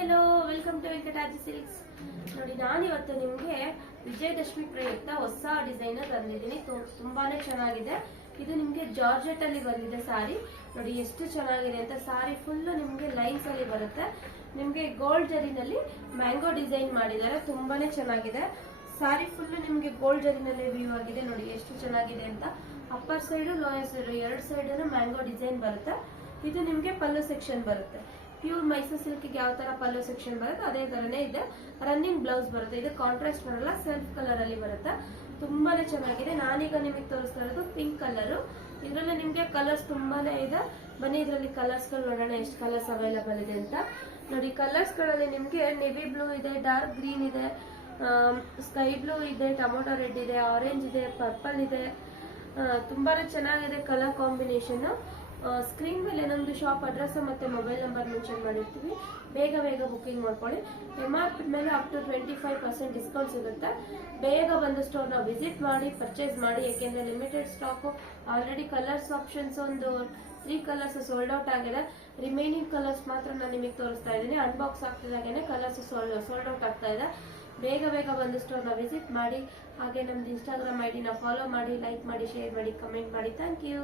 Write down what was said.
Hello welcome to Venkatadri Silks. ನೋಡಿ, ನಾನಿವತ್ತು ನಿಮಗೆ ವಿಜಯದಶಮಿ ಪ್ರಯುಕ್ತ ಹೊಸ ಡಿಸೈನ್ ತಂದಿದ್ದೀನಿ. ತುಂಬಾನೇ ಚೆನ್ನಾಗಿದೆ. ಇದು ನಿಮಗೆ ಜಾರ್ಜೆಟ್ ಅಲ್ಲಿ ಬಂದಿದೆ ಸಾರಿ. ನೋಡಿ ಎಷ್ಟು ಚೆನ್ನಾಗಿದೆ ಅಂತ. ಸಾರಿ ಫುಲ್ ನಿಮಗೆ ಲೈನ್ಸ್ ಅಲ್ಲಿ ಬರುತ್ತೆ. ನಿಮಗೆ ಗೋಲ್ಡ್ ಜರಿನಲ್ಲಿ ಮ್ಯಾಂಗೋ ಡಿಸೈನ್ ಮಾಡಿದ್ದಾರೆ. ತುಂಬಾನೇ ಚೆನ್ನಾಗಿದೆ. ಸಾರಿ ಫುಲ್ ನಿಮಗೆ ಗೋಲ್ಡ್ ಜರಿನಲ್ಲಿ ವ್ಯೂ ಆಗಿದೆ. ನೋಡಿ ಎಷ್ಟು ಚೆನ್ನಾಗಿದೆ ಅಂತ. ಅಪ್ಪರ್ ಸೈಡ್ ಲೋಯರ್ ಸೈಡ್ ಎರಡು ಸೈಡ್ ಮ್ಯಾಂಗೋ ಡಿಸೈನ್ ಬರುತ್ತೆ. ಇದು ನಿಮಗೆ ಪಲ್ಲು ಸೆಕ್ಷನ್ ಬರುತ್ತೆ. ಪ್ಯೂರ್ ಮೈಸೂರು ಸಿಲ್ಕ್ ಯಾವ ತರ ಪಲ್ಲು ಸೆಕ್ಷನ್ ಬರುತ್ತೆ ಅದೇ ತರನೇ ಇದೆ. ರನ್ನಿಂಗ್ ಬ್ಲೌಸ್ ಬರುತ್ತೆ. ಇದು ಕಾಂಟ್ರಾಸ್ಟ್ ಬರಲ್ಲ, ಸೆಲ್ಫ್ ಕಲರ್ ಅಲ್ಲಿ ಬರುತ್ತೆ. ತುಂಬಾನೇ ಚೆನ್ನಾಗಿದೆ. ನಾನೀಗ ನಿಮಗೆ ತೋರಿಸ್ತಾ ಇರೋದು ಪಿಂಕ್ ಕಲರ್. ಇದರಲ್ಲಿ ನಿಮಗೆ ಕಲರ್ಸ್ ತುಂಬಾನೇ ಇದೆ. ಬನ್ನಿ ಇದರಲ್ಲಿ ಕಲರ್ಸ್ ಗಳು ನೋಡೋಣ, ಎಷ್ಟು ಕಲರ್ಸ್ ಅವೈಲಬಲ್ ಇದೆ ಅಂತ. ನೋಡಿ, ಕಲರ್ಸ್ ಗಳಲ್ಲಿ ನಿಮಗೆ ನೆವಿ ಬ್ಲೂ ಇದೆ, ಡಾರ್ಕ್ ಗ್ರೀನ್ ಇದೆ, ಸ್ಕೈ ಬ್ಲೂ ಇದೆ, ಟೊಮೊಟೊ ರೆಡ್ ಇದೆ, ಆರೆಂಜ್ ಇದೆ, ಪರ್ಪಲ್ ಇದೆ. ತುಂಬಾನೇ ಚೆನ್ನಾಗಿದೆ ಕಲರ್ ಕಾಂಬಿನೇಷನ್. ಸ್ಕ್ರೀನ್ ಮೇಲೆ ನಮ್ದು ಶಾಪ್ ಅಡ್ರೆಸ್ ಮತ್ತೆ ಮೊಬೈಲ್ ನಂಬರ್ ಮೆನ್ಷನ್ ಮಾಡಿರ್ತೀವಿ. ಬೇಗ ಬುಕಿಂಗ್ ಮಾಡ್ಕೊಳ್ಳಿ. MRP ಮೇಲೆ ಅಪ್ ಟು 25% ಡಿಸ್ಕೌಂಟ್ ಸಿಗುತ್ತೆ. ಬೇಗ ಬಂದು ಸ್ಟೋರ್ನ ವಿಸಿಟ್ ಮಾಡಿ ಪರ್ಚೇಸ್ ಮಾಡಿ. ಯಾಕೆಂದ್ರೆ limited stock. Already colours options ಒಂದು 3 ಕಲರ್ಸ್ ಸೋಲ್ಡ್ ಔಟ್ ಆಗಿದೆ. ರಿಮೈನಿಂಗ್ ಕಲರ್ಸ್ ಮಾತ್ರ ನಾನು ನಿಮಗೆ ತೋರಿಸ್ತಾ ಇದ್ದೀನಿ. ಅನ್ಬಾಕ್ಸ್ ಆಗ್ತಿದ್ದಾಗೇನೆ ಕಲರ್ಸ್ ಸೋಲ್ಡ್ ಔಟ್ ಆಗ್ತಾ ಇದೆ. ಬೇಗ ಬಂದು ಸ್ಟೋರ್ನ ವಿಸಿಟ್ ಮಾಡಿ. ಹಾಗೆ ನಮ್ದು Instagram ID ನ ಫಾಲೋ ಮಾಡಿ, ಲೈಕ್ ಮಾಡಿ, ಶೇರ್ ಮಾಡಿ, ಕಮೆಂಟ್ ಮಾಡಿ. Thank you.